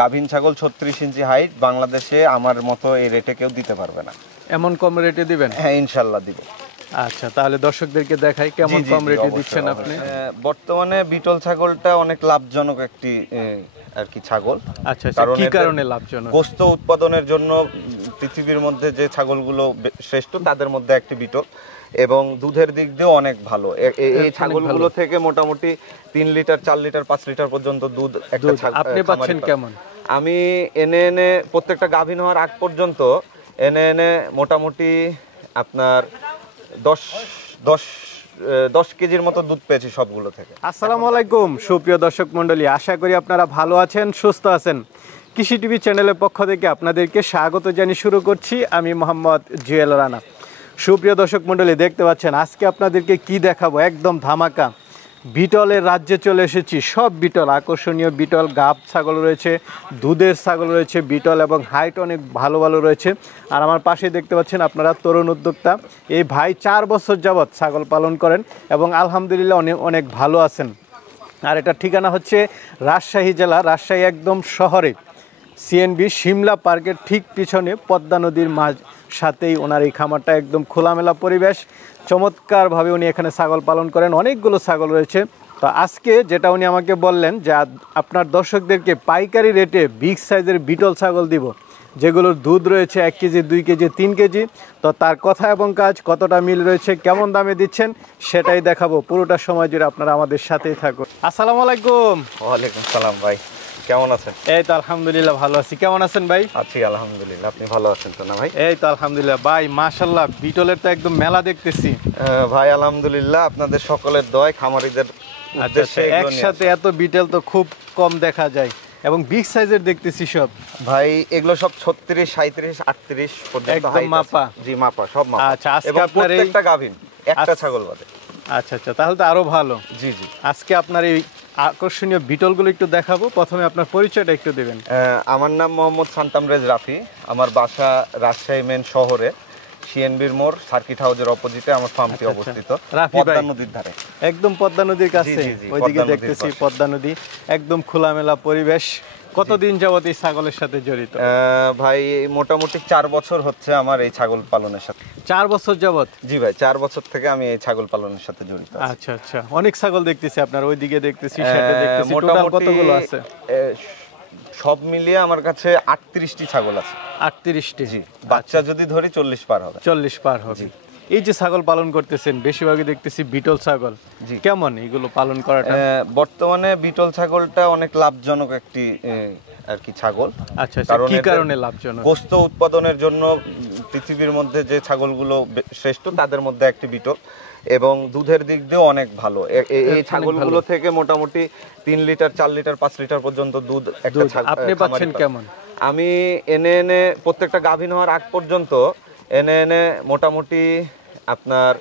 গাভীন ছাগল 36 ইঞ্চি হাইট, বাংলাদেশে আমার মতো এই রেটে কেউ দিতে পারবে না। এমন কম রেটে দিবেন? হ্যাঁ, ইনশাল্লাহ দিব। আচ্ছা, তাহলে দর্শকদেরকে দেখাই কেমন কম রেটে দিচ্ছেন আপনি। বর্তমানে বিটল ছাগলটা অনেক লাভজনক একটি আর কি ছাগল। আচ্ছা, কি কারণে লাভজনক? গোশত উৎপাদনের জন্য পৃথিবীর মধ্যে যে ছাগলগুলো শ্রেষ্ঠ তাদের মধ্যে একটি বিটল, এবং দুধের দিক দিয়েও অনেক ভালো। এই ছাগলগুলো থেকে মোটামুটি 3 লিটার 4 লিটার 5 লিটার পর্যন্ত দুধ একটা ছাগল। আপনি পাচ্ছেন কেমন? আমি এনে প্রত্যেকটা গাভীন হওয়ার আগ পর্যন্ত এনে মোটামুটি আপনার 10 কেজির মতো দুধ পেয়েছি সবগুলো থেকে। আসসালামু আলাইকুম সুপ্রিয় দর্শক মণ্ডলী, আশা করি আপনারা ভালো আছেন, সুস্থ আছেন। কৃষি টিভি চ্যানেলের পক্ষ থেকে আপনাদেরকে স্বাগত জানিয়ে শুরু করছি আমি মোহাম্মদ জুয়েল রানা। সুপ্রিয় দর্শক মণ্ডলী, দেখতে পাচ্ছেন আজকে আপনাদেরকে কি দেখাবো, একদম ধামাকা বিটলের রাজ্যে চলে এসেছি। সব বিটল, আকর্ষণীয় বিটল, গাব ছাগল রয়েছে, দুধের ছাগল রয়েছে, বিটল এবং হাইট অনেক ভালো ভালো রয়েছে। আর আমার পাশে দেখতে পাচ্ছেন আপনারা তরুণ উদ্যোক্তা, এই ভাই 4 বছর যাবৎ ছাগল পালন করেন এবং আলহামদুলিল্লাহ অনেক ভালো আছেন। আর এটা ঠিকানা হচ্ছে রাজশাহী জেলা, রাজশাহী একদম শহরে, সিএনবি শিমলা পার্কের ঠিক পিছনে পদ্মা নদীর সাথেই ওনার এই খামারটা। একদম খোলামেলা পরিবেশ, চমৎকারভাবে উনি এখানে ছাগল পালন করেন, অনেকগুলো ছাগল রয়েছে। তো আজকে যেটা উনি আমাকে বললেন যে আপনার দর্শকদেরকে পাইকারি রেটে বিগ সাইজের বিটল ছাগল দিব, যেগুলোর দুধ রয়েছে 1 কেজি 2 কেজি 3 কেজি। তো তার কথা এবং কাজ কতটা মিল রয়েছে, কেমন দামে দিচ্ছেন সেটাই দেখাবো। পুরোটা সময় জুড়ে আপনারা আমাদের সাথেই থাকুন। আসসালামু আলাইকুম। ওয়ালাইকুম সালাম ভাই, কেমন আছেন? এই তো আলহামদুলিল্লাহ ভালো আছি, কেমন আছেন ভাই? আছি আলহামদুলিল্লাহ, আপনি ভালো আছেন তো না ভাই? এই তো আলহামদুলিল্লাহ ভাই, মাশাআল্লাহ বিটলের তো একদম মেলা দেখতেছি ভাই। আলহামদুলিল্লাহ, আপনাদের সকলের দোয়ায় খামারিদের উদ্দেশ্যে একসাথে এত বিটল তো খুব কম দেখা যায়, এবং বিগ সাইজের দেখতেছি সব। ভাই এগুলো সব 36 37 38 পর্যন্ত একদম মাপা? জি মাপা, সব মাপা। আচ্ছা, আজকে এবং আপনার প্রত্যেকটা গাভীন, একটা ছাগল বাদে। আচ্ছা আচ্ছা, তাহলে তো আরো ভালো। জি জি, আজকে আপনার এই আকর্ষণীয় বিটলগুলো একটু দেখাবো। প্রথমে আপনার পরিচয়টা একটু দেবেন। আমার নাম মোহাম্মদ সান্তামরেজ রাফি, আমার বাসা রাজশাহী মেন শহরে, সিএনবির মোড় সার্কিট হাউসের অপোজিটে আমার ফার্মটি অবস্থিত, পদ্মা নদীর ধারে। একদম পদ্মা নদীর কাছে, ওইদিকে দেখতেছি পদ্মা নদী, একদম খোলামেলা পরিবেশ। কতদিন যাবত এই ছাগলের সাথে জড়িত? ভাই মোটামুটি 4 বছর হচ্ছে আমার এই ছাগল পালনের সাথে। 4 বছর যাবত? জি ভাই, 4 বছর থেকে আমি এই ছাগল পালনের সাথে জড়িত। আচ্ছা আচ্ছা, অনেক ছাগল দেখতেছি আপনার, ওইদিকে দেখতেছি, সেটা দেখতেছি। টোটাল কতগুলো আছে? সব মিলিয়ে আমার কাছে 38টি ছাগল আছে। 38টি? জি, বাচ্চা যদি ধরি 40 পার হবে। 40 পার হবে। এই যে ছাগল পালন করতেছেন বেশিরভাগই দেখতেছি বিটল ছাগল, কেমন এগুলো পালন করাটা? বর্তমানে বিটল ছাগলটা অনেক লাভজনক একটি আর কি ছাগল। আচ্ছা, কি কারণে লাভজনক? গোশত উৎপাদনের জন্য পৃথিবীর মধ্যে যে ছাগলগুলো শ্রেষ্ঠ তাদের মধ্যে একটি বিটল, এবং দুধের দিক দিয়েও অনেক ভালো। এই ছাগলগুলো থেকে মোটামুটি 3 লিটার 4 লিটার 5 লিটার পর্যন্ত দুধ একটা ছাগল। আপনি পাচ্ছেন কেমন? আমি এনে প্রত্যেকটা গাভীন হওয়ার আগ পর্যন্ত এনে মোটামুটি আপনার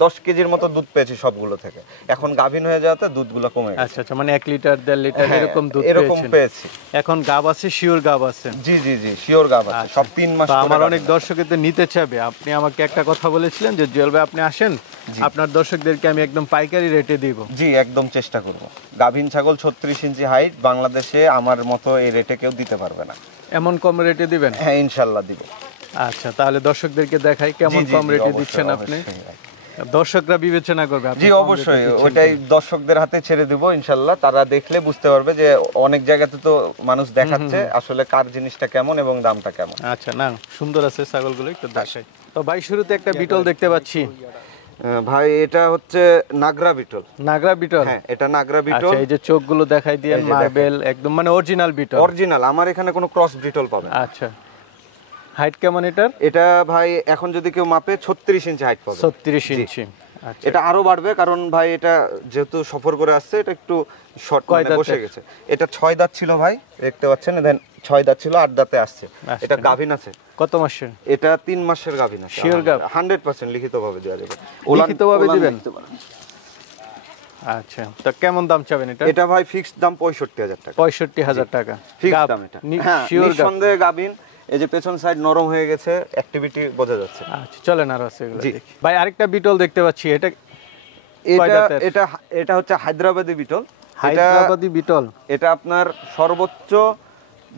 10 কেজির মতো দুধ পেয়েছি সবগুলো থেকে। এখন গাভীন হয়ে যাওয়াতে দুধগুলো কমে গেছে। আচ্ছা আচ্ছা, মানে 1 লিটার 1.5 লিটার এরকম দুধ পেয়েছি। এখন গাব আছে, শিওর গাব আছে? জি জি জি, শিওর গাব আছে, সব 3 মাস। আমার অনেক দর্শকদের তো নিতে চাবে। আপনি আমাকে একটা কথা বলেছিলেন যে জুয়েল ভাই আপনি আসেন, আপনার দর্শকদেরকে আমি একদম পাইকারি রেটে দিব। জি, একদম চেষ্টা করব। গাভীন ছাগল 36 ইঞ্চি হাইট, বাংলাদেশে আমার মতো এই রেটে কেউ দিতে পারবে না। এমন কম রেটে দিবেন? হ্যাঁ, ইনশাআল্লাহ দিব। আচ্ছা, তাহলে দর্শকদেরকে দেখাই কেমন কম রেটে দিচ্ছেন আপনি। দর্শকরা বিবেচনা করবে। জি অবশ্যই, ওইটাই দর্শকদের হাতে ছেড়ে দিব ইনশাআল্লাহ। তারা দেখলে বুঝতে পারবে যে অনেক জায়গাতে তো মানুষ দেখাচ্ছে আসলে কার জিনিসটা কেমন এবং দামটা কেমন। আচ্ছা, না সুন্দর আছে ছাগলগুলো, একটু দেখাই। তো ভাই শুরুতে একটা বিটল দেখতে পাচ্ছি। ভাই এটা হচ্ছে নাগরা বিটল। নাগরা বিটল? হ্যাঁ, এটা নাগরা বিটল। এই যে চোখগুলো দেখাই দিয়েন, মার্বেল একদম, মানে অরিজিনাল বিটল। অরিজিনাল, আমার এখানে কোনো ক্রস বিটল পাবেন। আচ্ছা, হাইট কেমন এটার? এটা ভাই এখন যদি কেউ মাপে 36 ইঞ্চি হাইট পাবে। 36 ইঞ্চি? আচ্ছা, এটা আরো বাড়বে কারণ ভাই এটা যেহেতু সফর করে আসছে, এটা একটু শর্ট বসে গেছে। এটা 6 দাঁত ছিল ভাই, দেখতে পাচ্ছেন, দেন 6 দাঁত ছিল, 8 দাঁতে আসছে। এটা গাভীন আছে। কত মাসের? এটা 3 মাসের গাভীন আছে। Sure gov? 100% লিখিতভাবে দেওয়া যাবে। লিখিতভাবে দিবেন? আচ্ছা, তো কেমন দাম চাবেন এটা? এটা ভাই ফিক্সড দাম 65,000 টাকা। 65,000 টাকা ফিক্সড দাম এটা। হ্যাঁ, শিওর গাভ? নিঃসন্দেহে গাভীন। এই যে পেছন সাইড নরম হয়ে গেছে, অ্যাক্টিভিটি বোঝা যাচ্ছে। আচ্ছা, চলেন আর আছে এগুলো দেখি। ভাই আরেকটা বিটল দেখতে পাচ্ছি, এটা এটা হচ্ছে হায়দ্রাবাদি বিটল। হায়দ্রাবাদি বিটল। এটা আপনার সর্বোচ্চ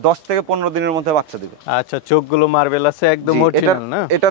10 থেকে 15 দিনের মধ্যে বাচ্চা দিবে। আচ্ছা, চোখগুলো মার্বেল আছে, একদম অরিজিনাল না? এটা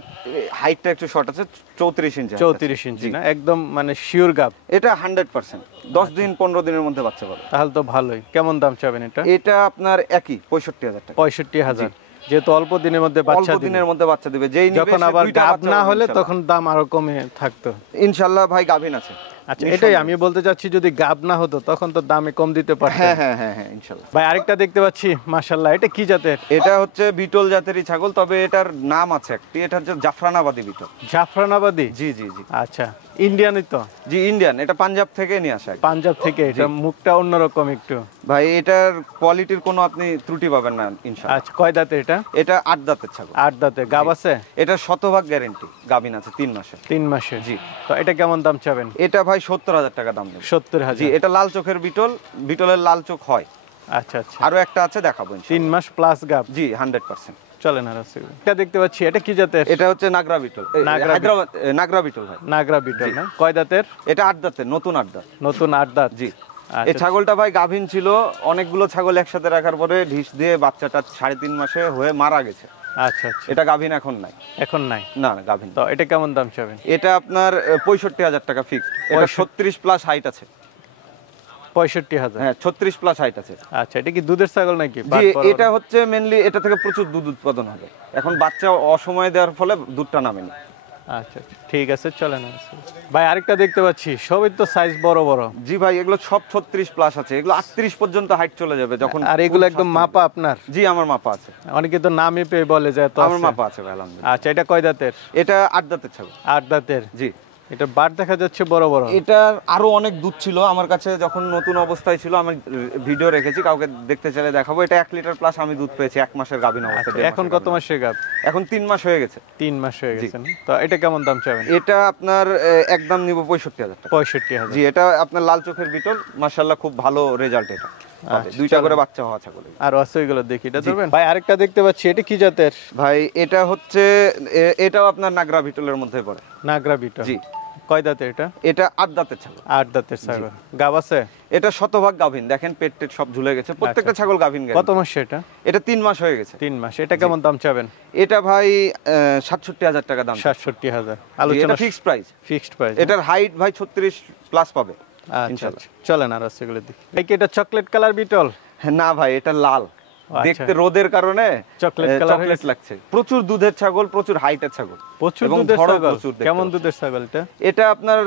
হাইটটা একটু শর্ট আছে, 34 ইঞ্চি। 34 ইঞ্চি না, একদম মানে শিওর গাব। এটা 100% 10 দিন 15 দিনের মধ্যে বাচ্চা পাবে। তাহলে তো ভালোই। কেমন দাম চাবেন এটা? এটা আপনার একই 65,000 টাকা। 65,000, যেহেতু অল্প দিনের মধ্যে বাচ্চা অল্প দিবে। দিনের মধ্যে বাচ্চা দিবে, যেই নিবে যখন সে আবার দুইটা গাব বাচ্চা না পাবে হলে ইনশাআল্লাহ। তখন দাম আরো কমে থাকতো ইনশাআল্লাহ ভাই, গাভিন আছে। আচ্ছা, এটাই আমি বলতে চাচ্ছি, যদি গাব না হতো তখন তো দামে কম দিতে পারতেন। হ্যাঁ হ্যাঁ হ্যাঁ হ্যাঁ ইনশাআল্লাহ। ভাই আরেকটা দেখতে পাচ্ছি, মাশাআল্লাহ, এটা কি জাতের? এটা হচ্ছে বিটল জাতেরই ছাগল, তবে এটার নাম আছে একটি, এটা হচ্ছে জাফরানাবাদী বিটল। জাফরানাবাদী? জি জি জি। আচ্ছা, ইন্ডিয়ানই তো? জি ইন্ডিয়ান, এটা পাঞ্জাব থেকে নিয়ে আসা। পাঞ্জাব থেকে। এটা মুখটা অন্যরকম একটু। ভাই এটার কোয়ালিটির কোনো আপনি ত্রুটি পাবেন না ইনশাআল্লাহ। আচ্ছা, কয় দাঁতের এটা? এটা 8 দাঁতের ছাগল। 8 দাঁতের। গাব আছে? এটা 100% গ্যারান্টি, গাভিন আছে 3 মাসে। 3 মাসে? জি। তো এটা কেমন দাম চাবেন? এটা ভাই 70,000 টাকা দাম নেবে। 70,000? জি, এটা লাল চোখের বিটল, বিটলের লাল চোখ হয়। আচ্ছা আচ্ছা। আরো একটা আছে, দেখাবো ইনশাআল্লাহ। 3 মাস প্লাস গাব? জি 100%। চলেন আর আছে। এটা দেখতে পাচ্ছি, এটা কি জাতের? এটা হচ্ছে নাগরা বিটল, নাগরা হায়দ্রাবাদ নাগরা বিটল ভাই। নাগরা বিটল না? কয় দাঁতের? এটা 8 দাঁতের, নতুন 8 দাঁত। নতুন 8 দাঁত? জি। আচ্ছা। এই ছাগলটা ভাই গাভীন ছিল, অনেকগুলো ছাগল একসাথে রাখার পরে ঢিস দিয়ে বাচ্চাটা 3.5 মাসে হয়ে মারা গেছে। আচ্ছা আচ্ছা। এটা গাভীন এখন নাই। এখন নাই? না না, গাভীন। তো এটা কেমন দাম চাবেন? এটা আপনার 65,000 টাকা ফিক্সড। এটা 36 প্লাস হাইট আছে। 65,000? হ্যাঁ 36 প্লাস হাইট আছে। আচ্ছা, এটা কি দুধের ছাগল নাকি? জি, এটা হচ্ছে মেইনলি, এটা থেকে প্রচুর দুধ উৎপাদন হবে। এখন বাচ্চা অসময়ে দেওয়ার ফলে দুধটা নামেনি। আচ্ছা আচ্ছা, ঠিক আছে, চলেন। ভাই আরেকটা দেখতে পাচ্ছি, সবই তো সাইজ বড় বড়। জি ভাই, এগুলো সব 36 প্লাস আছে, এগুলো 38 পর্যন্ত হাইট চলে যাবে যখন। আর এগুলো একদম মাপা আপনার? জি আমার মাপা আছে। অনেকে তো নামই পেয়ে বলে যায় তো। আমার মাপা আছে ভাই, আলহামদুলিল্লাহ। আচ্ছা, এটা কয় দাঁতের? এটা 8 দাঁতের ছাগল। 8 দাঁতের? জি। এটা বাট দেখা যাচ্ছে বড় বড়। এটার আরো অনেক দুধ ছিল আমার কাছে যখন নতুন অবস্থায় ছিল, আমি ভিডিও রেখেছি, কাউকে দেখতে চাইলে দেখাবো। এটা 1 লিটার প্লাস আমি দুধ পেয়েছি 1 মাসের গাভীন অবস্থায়। আচ্ছা, এখন কত মাসের গাব? এখন 3 মাস হয়ে গেছে। 3 মাস হয়ে গেছে না? তো এটা কেমন দাম চাবেন? এটা আপনার একদম নিব 65,000 টাকা। 65,000? জি, এটা আপনার লাল চোখের বিটল, মাশাআল্লাহ খুব ভালো রেজাল্ট এটা। আচ্ছা, দুইটা করে বাচ্চা হওয়া ছাগল। আর আছে ওইগুলো দেখি, এটা ধরবেন? ভাই আরেকটা দেখতে পাচ্ছি, এটা কি জাতের? ভাই এটা হচ্ছে এটাও আপনার নাগরা বিটলের মধ্যে পড়ে। নাগরা বিটল? জি। কয় দাঁতের এটা? এটা 8 দাঁতের ছাগল। 8 দাঁতের ছাগল। গাব আছে? এটা 100% গাভীন, দেখেন পেট টেট সব ঝুলে গেছে, প্রত্যেকটা ছাগল গাভীন। কত মাস এটা? এটা 3 মাস হয়ে গেছে। 3 মাস। এটা কেমন দাম চাবেন? এটা ভাই 67,000 টাকা দাম। 67,000 এটা আলোচনা? Fixed price. Fixed price? এটার হাইট ভাই 36 প্লাস পাবে আচ্ছা ইনশাআল্লাহ। আচ্ছা, চলেন আর আছে এগুলো দেখি। ভাই কি এটা চকলেট কালার বিটল? না ভাই, এটা লাল। আচ্ছা। দেখতে রোদের কারণে চকলেট কালার চকলেট লাগছে। প্রচুর দুধের ছাগল, প্রচুর হাইটের ছাগল। প্রচুর এবং দুধের ধরো ছাগল? প্রচুর দেখতে কেমন পাচ্ছি। দুধের ছাগল এটা? এটা আপনার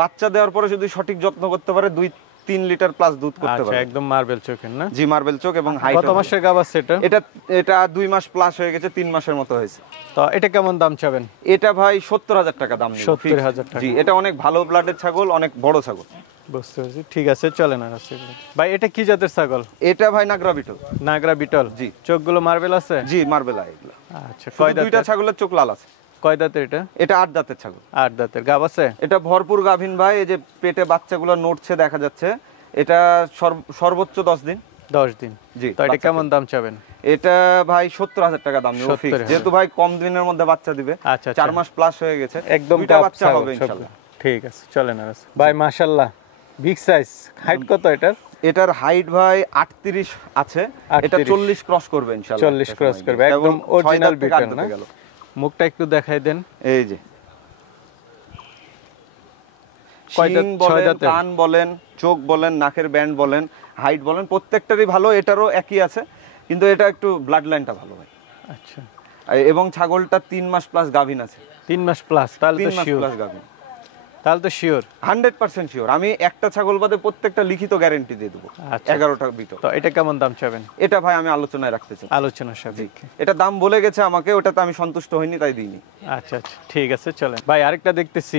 বাচ্চা দেওয়ার পরে যদি সঠিক যত্ন করতে পারে 2-3 লিটার প্লাস দুধ করতে আচ্ছা, পারে। একদম মার্বেল চোখের না? জি মার্বেল চোখ এবং হাইট। কত মাসের গাব আছে এটা? এটা এটা 2 মাস প্লাস হয়ে গেছে, 3 মাসের মতো হয়েছে। তো এটা কেমন দাম চাবেন? এটা ভাই 70,000 টাকা দাম নেব। 70,000 টাকা? জি, এটা অনেক ভালো ব্লাডের ছাগল, অনেক বড় ছাগল। বুঝতে পারছি, ঠিক আছে, চলেন আর আছে এগুলো। ভাই এটা কি জাতের ছাগল? এটা ভাই নাগরা বিটল। নাগরা বিটল? জি। চোখগুলো মার্বেল আছে? জি মার্বেল এগুলো। আচ্ছা, শুধু কয় দুইটা দাঁতের? ছাগলের চোখ লাল আছে। কয় দাঁতের এটা? এটা 8 দাঁতের ছাগল। 8 দাঁতের। গাব আছে? এটা ভরপুর গাভীন ভাই, এই যে পেটে বাচ্চাগুলো নড়ছে দেখা যাচ্ছে। এটা সর্বোচ্চ 10 দিন। 10 দিন? জি। তো এটা কেমন দাম চাবেন? এটা ভাই 70,000 টাকা দাম নেব 70,000 ফিক্স, যেহেতু ভাই কম দিনের মধ্যে বাচ্চা দিবে। আচ্ছা, 4 মাস প্লাস হয়ে গেছে, একদম দুইটা গাব বাচ্চা ছাগল হবে সব। ইনশাআল্লাহ। ঠিক আছে, চলেন আর আছে। ভাই মাশাআল্লাহ, বিগ সাইজ। হাইট কত এটার? এটার হাইট ভাই 38 আছে। এটা 38 40 ক্রস করবে ইনশাআল্লাহ। 40 ক্রস করবে, একদম অরিজিনাল বিটল না? গেল। মুখটা একটু দেখাই দেন। এই যে কয় দাঁত? শিং 6 বলেন, দাঁতের? কান বলেন, চোখ বলেন, নাকের ব্যান্ড বলেন, হাইট বলেন, প্রত্যেকটারই ভালো। এটারও একই আছে, কিন্তু এটা একটু ব্লাড লাইনটা ভালো ভাই। আচ্ছা। এবং ছাগলটা 3 মাস প্লাস গাভীন আছে। 3 মাস প্লাস? তাহলে 3 তো মাস শিওর। প্লাস গাভীন। তাহলে তো শিওর। 100% শিওর। আমি একটা ছাগল বাদে প্রত্যেকটা লিখিত গ্যারান্টি দিয়ে দেবো। আচ্ছা। 11টা বিটল। তো এটা কেমন দাম চাবেন? এটা ভাই আমি আলোচনায় রাখতে চাই। আলোচনা সাপেক্ষে? এটা দাম বলে গেছে আমাকে, ওটাতে আমি সন্তুষ্ট হইনি, তাই দিইনি। আচ্ছা আচ্ছা, ঠিক আছে, চলেন। ভাই আরেকটা দেখতেছি,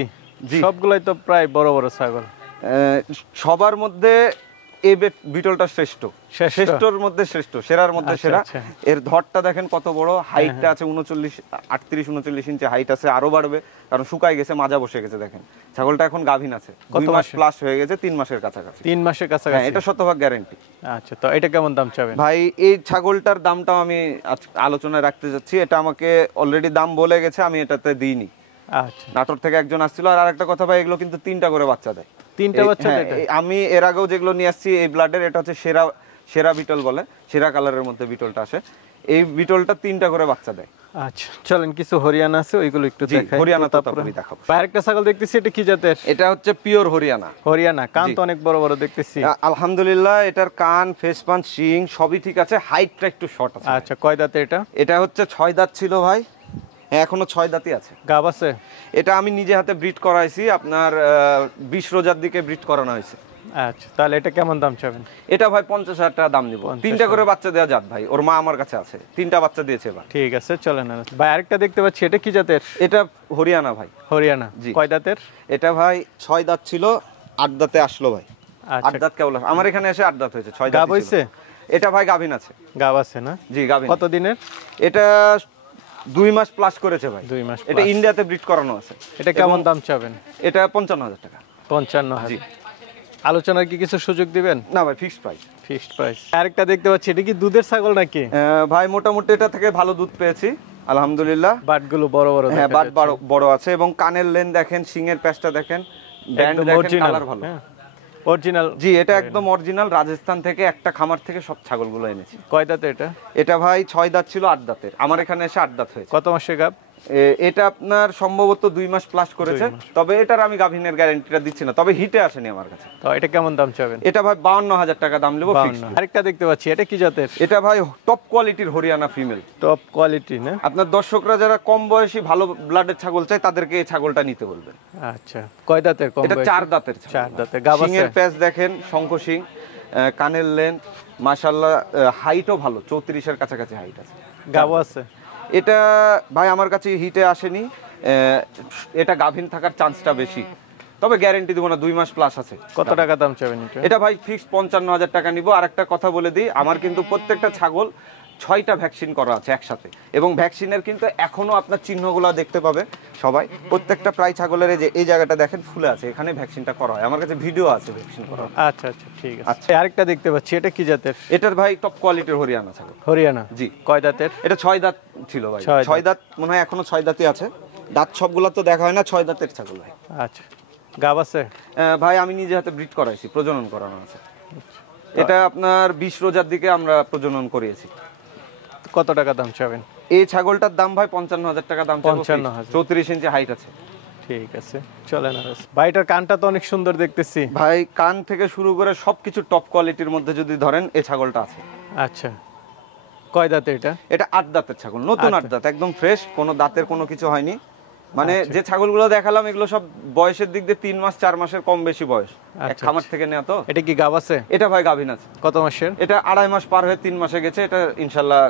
জি। সবগুলাই তো প্রায় বড় বড় ছাগল। সবার মধ্যে এই বিটলটা শ্রেষ্ঠ। শ্রেষ্ঠ? শ্রেষ্ঠর মধ্যে শ্রেষ্ঠ, সেরার মধ্যে আচ্ছা, সেরা। আচ্ছা। এর ধরটা দেখেন কত বড়, হাইটটা আছে 38-39 ইঞ্চি হাইট আছে, আরো বাড়বে কারণ শুকায় গেছে, মাজা বসে গেছে। দেখেন ছাগলটা এখন গাভীন আছে, 2 মাস মাসে? প্লাস হয়ে গেছে, 3 মাসের কাছাকাছি। 3 মাসের হ্যাঁ, কাছাকাছি? এটা 100% গ্যারান্টি। আচ্ছা, তো এটা কেমন দাম চাবেন? ভাই এই ছাগলটার দামটাও আমি আলোচনায় রাখতে যাচ্ছি। এটা আমাকে অলরেডি দাম বলে গেছে, আমি এটাতে দিইনি। আচ্ছা। নাটোর থেকে একজন আসছিল। আর আরেকটা কথা ভাই, এগুলো কিন্তু 3টা করে বাচ্চা দেয়। তিনটা বাচ্চা হ্যাঁ, এটা? আমি এর আগেও যেগুলো নিয়ে আসছি এই ব্লাডের, এটা হচ্ছে সেরা সেরা বিটল বলে, সেরা কালারের মধ্যে বিটলটা আসে। এই বিটলটা 3টা করে বাচ্চা দেয়। আচ্ছা চলেন কিছু হরিয়ানা আছে ওইগুলো একটু জি, দেখাই। হরিয়ানা তারপরে তোতাপুরি দেখাবো। আরেকটা ছাগল দেখতেছি, এটা কি জাতের? এটা হচ্ছে পিওর হরিয়ানা। হরিয়ানা, কান জি। তো অনেক বড় বড় দেখতেছি। আলহামদুলিল্লাহ এটার কান, ফেস পাঞ্চ, শিং সবই ঠিক আছে, হাইটটা একটু শর্ট আছে। আচ্ছা কয় দাঁতে এটা? এটা হচ্ছে 6 দাঁত ছিল ভাই, হ্যাঁ এখনো 6 দাঁতই আছে। গাব আছে? এটা আমি নিজে হাতে ব্রিড করাইছি, আপনার 20 রোজার দিকে ব্রিড করানো হয়েছে। আচ্ছা তাহলে এটা কেমন দাম চাবেন? এটা ভাই 50,000 টাকা দাম নিব। 3টা করে বাচ্চা দেওয়া যাত ভাই, ওর মা আমার কাছে আছে, 3টা বাচ্চা দিয়েছে এবার। ঠিক আছে চলেন। ভাই আরেকটা দেখতে পাচ্ছি, এটা কি জাতের? এটা হরিয়ানা ভাই। হরিয়ানা, জি। কয় দাঁতের? এটা ভাই 6 দাঁত ছিল, 8 দাঁতে আসলো ভাই। 8 আচ্ছা দাঁত কেবল আমার এখানে এসে 8 দাঁত হয়েছে, 6 দাঁত গাব হইছে? এটা ভাই গাভিন আছে। গাব আছে না? জি গাভিন। কত দিনের? এটা 2 মাস প্লাস করেছে ভাই। 2 মাস এটা plus। ইন্ডিয়াতে ব্রিড করানো আছে। এটা কেমন দাম চাবেন? এটা 55,000 টাকা। 55,000। জি। আলোচনার কি কিছু সুযোগ দিবেন? না ভাই ফিক্সড প্রাইস। Fixed price. আরেকটা দেখতে পাচ্ছি, এটা কি দুধের ছাগল নাকি? ভাই মোটামুটি এটা থেকে ভালো দুধ পেয়েছি আলহামদুলিল্লাহ। বাটগুলো বড় বড় হ্যাঁ দেখা বাট যাচ্ছে। বড় আছে এবং কানের লেন দেখেন, শিংয়ের প্যাচটা দেখেন, ব্যান্ড একদম দেখেন, অরিজিনাল। কালার ভালো। অরিজিনাল। জি এটা একদম অরিজিনাল, রাজস্থান থেকে একটা খামার থেকে সব ছাগলগুলো এনেছি। কয় দাঁতে এটা? এটা ভাই 6 দাঁত ছিল, 8 দাঁতের, আমার এখানে এসে 8 দাঁত হয়েছে। কত মাসে গাব? এটা আপনার সম্ভবত 2 মাস প্লাস করেছে, তবে এটার আমি গাভিনের গ্যারান্টিটা দিচ্ছি না, তবে হিটে আসেনি আমার কাছে। তো এটা কেমন দাম চাবেন? এটা ভাই 52,000 টাকা দাম নেবো ফিক্সড। 52। আরেকটা দেখতে পাচ্ছি, এটা কি জাতের? এটা ভাই টপ কোয়ালিটির হরিয়ানা ফিমেল। টপ কোয়ালিটি না? আপনার দর্শকরা যারা কম বয়সী ভালো ব্লাডের ছাগল চায় তাদেরকে এই ছাগলটা নিতে বলবেন। আচ্ছা কয় দাঁতের? কম এটা বয়সী? 4 দাঁতের ছাগল। 4 দাঁতের। গাব আছে? শিংয়ের প্যাচ দেখেন, শঙ্খ শিং, কানের লেন মাশাআল্লাহ, হাইটও ভালো, 34 এর কাছাকাছি হাইট আছে। গাব আছে? এটা ভাই আমার কাছে হিটে আসেনি, এটা গাভিন থাকার চান্সটা বেশি, তবে গ্যারান্টি দেবো না, 2 মাস প্লাস আছে। কত টাকা দাম চাবেন এটা? এটা ভাই ফিক্সড 55,000 টাকা নিব। আর একটা কথা বলে দিই, আমার কিন্তু প্রত্যেকটা ছাগল 6টা ভ্যাকসিন করা আছে একসাথে, এবং ভ্যাকসিনের কিন্তু এখনো আপনার চিহ্নগুলো দেখতে পাবে সবাই। প্রত্যেকটা প্রায় ছাগলের এই যে এই জায়গাটা দেখেন ফুলে আছে, এখানে ভ্যাকসিনটা করা হয়, আমার কাছে ভিডিও আছে ভ্যাকসিন করা। আচ্ছা আচ্ছা ঠিক আছে। আচ্ছা আরেকটা দেখতে পাচ্ছি, এটা কি জাতের? এটার ভাই টপ কোয়ালিটির হরিয়ানা ছাগল। হরিয়ানা? জি। কয় দাঁতের? এটা 6 দাঁত ছিল ভাই, 6 6 দাঁত মনে হয় এখনো 6 দাঁতই আছে, দাঁত সবগুলো তো দেখা হয় না, 6 দাঁতের ছাগল ভাই। আচ্ছা গাব আছে? ভাই আমি নিজে হাতে ব্রিড করাইছি, প্রজনন করানো আছে। এটা আপনার 20 রোজার দিকে আমরা প্রজনন করিয়েছি। কত টাকা দাম চাবেন? এই ছাগলটার দাম ভাই 55,000 টাকা দাম। 55,000। 34 ইঞ্চি হাইট আছে। ঠিক আছে চলেন। আর ভাইটার কানটা তো অনেক সুন্দর দেখতেছি। ভাই কান থেকে শুরু করে সবকিছু টপ কোয়ালিটির মধ্যে যদি ধরেন এই ছাগলটা আছে। আচ্ছা কয় দাঁতে এটা? এটা 8 দাঁতের ছাগল, নতুন 8 দাঁত, একদম ফ্রেশ, কোনো দাঁতের কোনো কিছু হয়নি। মানে যে ছাগলগুলো দেখালাম এগুলো সব বয়সের দিক দিয়ে 3 মাস 4 মাসের কম বেশি বয়স, এক খামার থেকে নেওয়া তো। এটা কি গাব আছে? এটা ভাই গাভিন আছে। কত মাসের? এটা 2.5 মাস পার হয়ে 3 মাসে গেছে, এটা ইনশাল্লাহ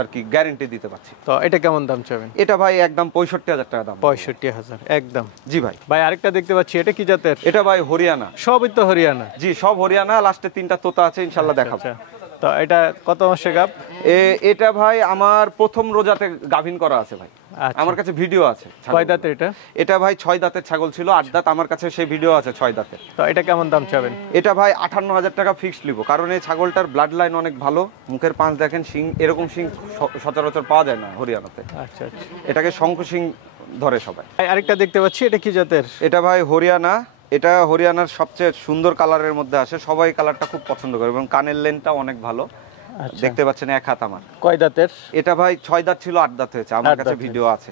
আর কি গ্যারান্টি দিতে পারছি। তো এটা কেমন দাম চাবেন? এটা ভাই একদম 65,000 টাকা দাম। 65,000 একদম। জি ভাই। ভাই আরেকটা দেখতে পাচ্ছি, এটা কি জাতের? এটা ভাই হরিয়ানা। সবই তো হরিয়ানা? জি সব হরিয়ানা, লাস্টে 3টা তোতা আছে, ইনশাল্লাহ দেখাবো। আচ্ছা তো এটা কত মাসে গাব? এটা ভাই আমার প্রথম রোজাতে গাভিন করা আছে ভাই, আচ্ছা। আমার কাছে ভিডিও আছে। কয় দাঁতের এটা? এটা ভাই 6 দাঁতের ছাগল ছিল, 8 দাঁত, আমার কাছে সেই ভিডিও আছে 6 দাঁতের। তো এটা কেমন দাম চাবেন? এটা ভাই 58,000 টাকা ফিক্সড নিব, কারণ এই ছাগলটার ব্লাড লাইন অনেক ভালো, মুখের পাঁচ দেখেন, শিং এরকম শিং সচরাচর পাওয়া যায় না হরিয়ানাতে। আচ্ছা আচ্ছা। এটাকে শঙ্খ শিং ধরে সবাই। ভাই আরেকটা দেখতে পাচ্ছি, এটা কি জাতের? এটা ভাই হরিয়ানা। এটা হরিয়ানার সবচেয়ে সুন্দর কালারের মধ্যে আসে, সবাই কালারটা খুব পছন্দ করে, এবং কানের লেনটা অনেক ভালো। আচ্ছা। দেখতে পাচ্ছেন এক হাত আমার। কয় দাঁতের? এটা ভাই 6 দাঁত ছিল, 8 দাঁত হয়েছে, আমার 8 কাছে দাঁত ভিডিও আছে।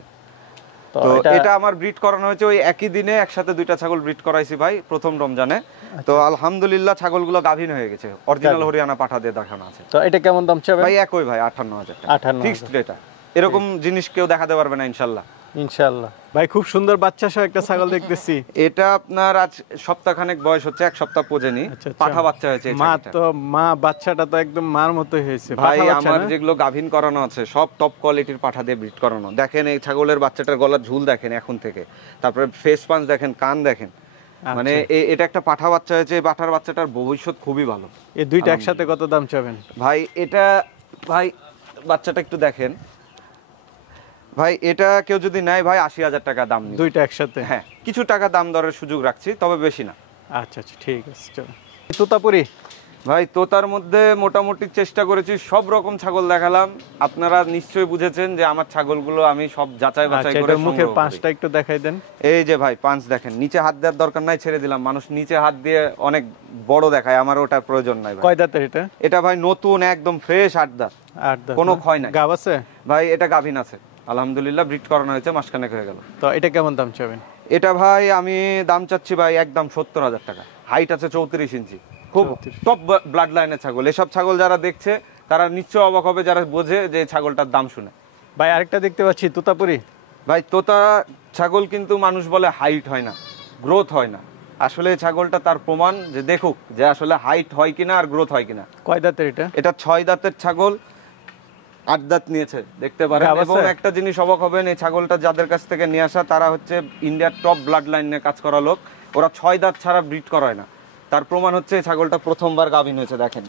তো তো এটা আমার ব্রিড করানো হয়েছে ওই একই দিনে, একসাথে 2টা ছাগল ব্রিড করাইছি ভাই প্রথম রমজানে। তো আলহামদুলিল্লাহ ছাগলগুলো গাভিন হয়ে গেছে, অরিজিনাল হরিয়ানা পাঠা দিয়ে দেখানো আছে। তো এটা কেমন দাম চাবেন? ভাই একই ভাই 58,000 টাকা 58,000 ফিক্সড রেট। এরকম জিনিস কেউ দেখাতে পারবে না ইনশাল্লাহ। ইনশাআল্লাহ। ভাই খুব সুন্দর বাচ্চা সহ একটা ছাগল দেখতেছি। এটা আপনার আজ সপ্তাহখানেক বয়স হচ্ছে, 1 সপ্তাহ পূজেনি, আচ্ছা, আচ্ছা। পাঠা বাচ্চা হয়েছে এই মা ছাগলটা। তো বাচ্চাটা তো একদম মার মতোই হয়েছে। ভাই পাঠা বাচ্চা আমার না? যেগুলো গাভিন করানো আছে সব টপ কোয়ালিটির পাঠা দিয়ে ব্রিড করানো। দেখেন এই ছাগলের বাচ্চাটার গলার ঝুল দেখেন এখন থেকে, তারপরে ফেস পাঞ্চ দেখেন, কান দেখেন, মানে এটা একটা পাঠা বাচ্চা হয়েছে। এই পাঠার বাচ্চাটার ভবিষ্যৎ খুবই ভালো। এই দুইটা একসাথে কত দাম চাবেন? ভাই এটা ভাই বাচ্চাটা একটু দেখেন ভাই, এটা কেউ যদি নেয় ভাই 80,000 টাকা দাম নিবে। দুইটা একসাথে? হ্যাঁ কিছু টাকা দাম দরের সুযোগ রাখছি, তবে বেশি না। আচ্ছা আচ্ছা ঠিক আছে চলো। তোতাপুরি ভাই তোতার মধ্যে মোটামুটি চেষ্টা করেছি, সব রকম ছাগল দেখালাম। আপনারা নিশ্চয়ই বুঝেছেন যে আমার ছাগলগুলো আমি সব যাচাই বাছাই করে মুখের পাঁচটা একটু দেখাই দেন। এই যে ভাই পাঁচ দেখেন, নিচে হাত দেওয়ার দরকার নাই, ছেড়ে দিলাম। মানুষ নিচে হাত দিয়ে অনেক বড় দেখায়, আমার ওটার প্রয়োজন নাই। কয় দাঁতের এটা? এটা ভাই নতুন একদম ফ্রেশ 8 দাঁত, 8 দাঁত, কোনো ক্ষয় নাই। গাব আছে ভাই এটা গাভিন আছে আলহামদুলিল্লাহ, ব্রিড করানো হয়েছে, মাসখানেক হয়ে গেল। তো এটা কেমন দাম চাবেন? এটা ভাই আমি দাম চাচ্ছি ভাই একদম 70,000 টাকা। হাইট আছে 34 ইঞ্চি, খুব টপ ব্লাড লাইনের ছাগল। এসব ছাগল যারা দেখছে তারা নিশ্চয় অবাক হবে যারা বোঝে যে ছাগলটার দাম শুনে। ভাই আরেকটা দেখতে পাচ্ছি তোতাপুরি। ভাই তোতা ছাগল কিন্তু মানুষ বলে হাইট হয় না, গ্রোথ হয় না। আসলে এই ছাগলটা তার প্রমাণ, যে দেখুক যে আসলে হাইট হয় কিনা আর গ্রোথ হয় কিনা। কয় দাঁতের এটা? এটা 6 দাঁতের ছাগল, 8 দাঁত নিয়েছে, দেখতে পারেন। এবং একটা জিনিস অবাক হবেন, এই ছাগলটা যাদের কাছ থেকে নিয়ে আসা তারা হচ্ছে ইন্ডিয়ার টপ ব্লাড লাইনে কাজ করা লোক। ওরা 6 দাঁত ছাড়া ব্রিড করায় না। তার প্রমাণ হচ্ছে এই ছাগলটা প্রথমবার গাভিন হয়েছে। দেখেন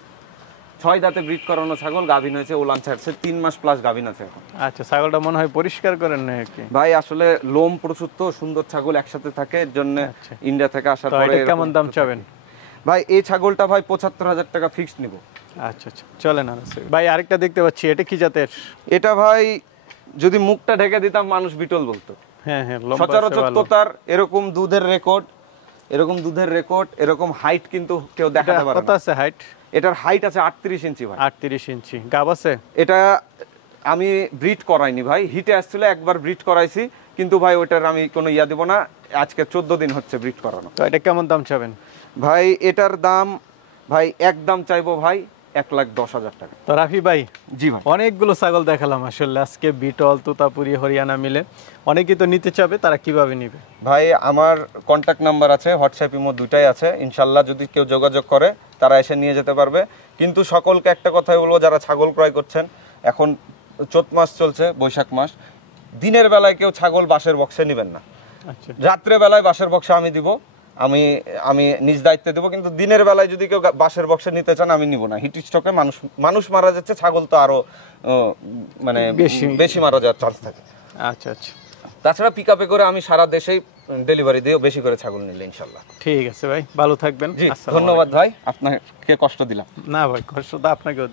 6 দাঁতে ব্রিড করানো ছাগল গাভিন হয়েছে, ওলান ছাড়ছে, 3 মাস প্লাস গাভিন আছে এখন। আচ্ছা, ছাগলটা মনে হয় পরিষ্কার করেন না কি? ভাই আসলে লোম প্রচুর তো, সুন্দর ছাগল একসাথে থাকে, এর জন্য ইন্ডিয়া থেকে আসার পরে। এটা কেমন দাম চাবেন? ভাই এই ছাগলটা ভাই 75,000 টাকা ফিক্সড নিব। আচ্ছা আচ্ছা, চলেন। ভাই আরেকটা দেখতে পাচ্ছি, এটা কি জাতের? এটা ভাই যদি মুখটা ঢেকে দিতাম মানুষ বিটল বলতো। হ্যাঁ হ্যাঁ, সচরাচর তোতার এরকম দুধের রেকর্ড, এরকম হাইট কিন্তু কেউ দেখাতে পারে না। কত আছে হাইট? এটার হাইট আছে 38 ইঞ্চি ভাই। 38 ইঞ্চি। গাব আছে? এটা আমি ব্রিড করাইনি ভাই, হিটে আসছিল, একবার ব্রিড করাইছি, কিন্তু ভাই ওটার আমি কোনো ইয়া দেব না। আজকে 14 দিন হচ্ছে ব্রিড করানো। তো এটা কেমন দাম চাবেন? ভাই এটার দাম ভাই একদম চাইবো ভাই 1,10,000 টাকা। তো রাফি ভাই, জি ভাই, অনেকগুলো ছাগল দেখালাম আসলে আজকে, বিটল, তোতাপুরি, হরিয়ানা মিলে। অনেকেই তো নিতে চাবে, তারা কিভাবে নিবে? ভাই আমার কন্ট্যাক্ট নাম্বার আছে, হোয়াটসঅ্যাপ ইমো দুটাই আছে। ইনশাল্লাহ যদি কেউ যোগাযোগ করে তারা এসে নিয়ে যেতে পারবে। কিন্তু সকলকে একটা কথাই বলবো, যারা ছাগল ক্রয় করছেন, এখন চৈত মাস চলছে, বৈশাখ মাস, দিনের বেলায় কেউ ছাগল বাসের বক্সে নেবেন না। আচ্ছা, রাত্রে বেলায় বাসের বক্সে আমি দিব, আমি নিজ দায়িত্বে দেবো। কিন্তু দিনের বেলায় যদি কেউ বাসের বক্সে নিতে চান আমি নিব না। হিট স্ট্রোকে মানুষ মারা যাচ্ছে, ছাগল তো আরো মানে বেশি মারা যাওয়ার চান্স থাকে। আচ্ছা আচ্ছা। তাছাড়া পিক আপে করে আমি সারা দেশেই ডেলিভারি দিই, বেশি করে ছাগল নিলে ইনশাল্লাহ। ঠিক আছে ভাই, ভালো থাকবেন। জি ধন্যবাদ ভাই, আপনাকে কষ্ট দিলাম না ভাই, কষ্ট তো আপনাকেও।